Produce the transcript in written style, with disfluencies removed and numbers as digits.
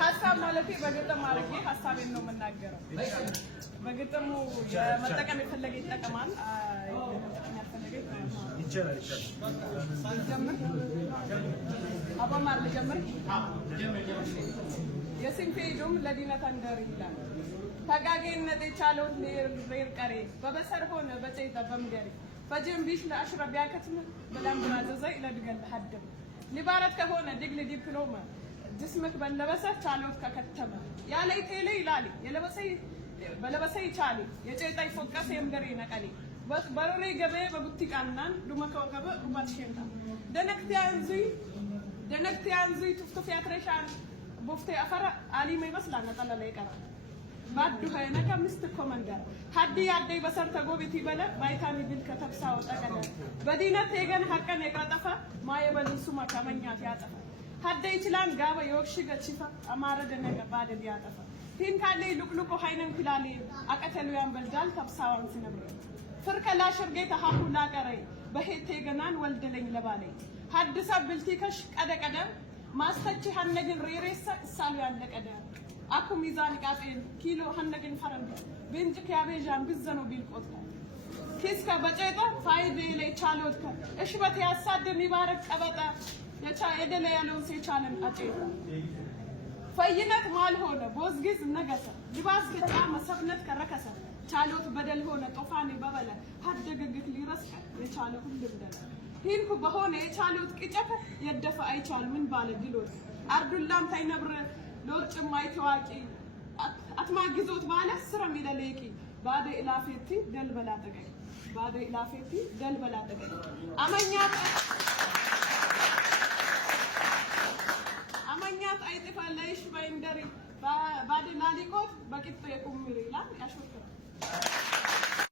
ሀሳብ ማለት በገጠም አድርጌ ሀሳቤን ነው የምናገረው። በገጠሙ የመጠቀም የፈለገ ይጠቀማል። ይቻላል። ጀምር አባማር ልጀምር። የሲንፌዱም ለዲነት አንደር ይላል ተጋጌነት የቻለው ሌር ቀሬ በበሰር ሆነ በጨይታ በምገሪ ፈጀምቢሽ ለአሽረብ ያከትም በላም ብራዘዘይ ለድገል ሐደም ሊባረት ከሆነ ዲግሪ ዲፕሎማ ጅስምክ በለበሰ ቻለውት ከከተመ ያለይ ቴሌ ይላል የለበሰይ በለበሰይ ቻሊ የጨይጣይ ፎከስ የምገሪ ነቀሊ በሮሬ ገበ በቡቲቃናን ዱመከው ገበ ሩባት ሸንታ ደነክቲያንዙይ ትፍትፍ ያትረሻን ቦፍቴ አፈራ አሊማ ይመስላል ነጠላ ላይ ቀራ ባዱ ሀይና ከምስት ኮማንደር ሀዲ ያደይ በሰርተ ጎቢቲ በለ ባይታኒ ቢል ከተብሳው ጠቀለ በዲነት የገን ሐቀን የቀጠፈ ማየበል ሱማ ከመኛት ያጠፋ ሀዲ ይችላል ጋበ የወክሽ ገ치ፋ አማረ ደነገ ባደል ያጠፋ ቲን ካለ ሉቅሉቆ ሀይነን ኩላሊ አቀተሉ ያንበልዳል ተብሳዋን ሲነብረ ፍርከላ ሽርጌ ተሐሁ ላቀረይ በሄቴ ገናን ወልደለኝ ለባለይ ሀድሳ ብልቲከሽ ቀደቀደ ማስተች ሀነግን ሬሬሳ እሳሉ ያለቀደ አኩ ሚዛን ቃጤን ኪሎ ሀነግን ፈረንደ ብንጭ ያበጃን ግዘኖ ቢልቆት ኪስከ በጨጣ ፋይዴ ላይ ቻሎት እሽበት ያሳደም ይባረክ ቀበጣ የደለ ያለው ሲቻለን አጨይታ ፈይነት ማል ሆነ ቦዝጊዝ ነገሰ ሊባስ ከጫ መሰብነት ከረከሰ ቻሎት በደል ሆነ ጦፋኔ በበለ ሀደገግት ሊረስከ የቻለ ሁሉ እንደለ ሂንኩ በሆነ የቻሎት ቅጨፈ የደፈ አይቻል ምን ባለ ድሎት አርዱላም ታይነብረ ሎጭ ማይተዋቂ አትማግዞት ማለት ስረም ይለለቂ ባደ ኢላፌቲ ደልበላ ተገኝ ባደ ኢላፌቲ ደልበላ ተገኝ አመኛት አይጥፋ ለይሽ ባይንደሪ ባደ ላሊቆት በቂጥ የቁምሪ ይላል ያሾክራ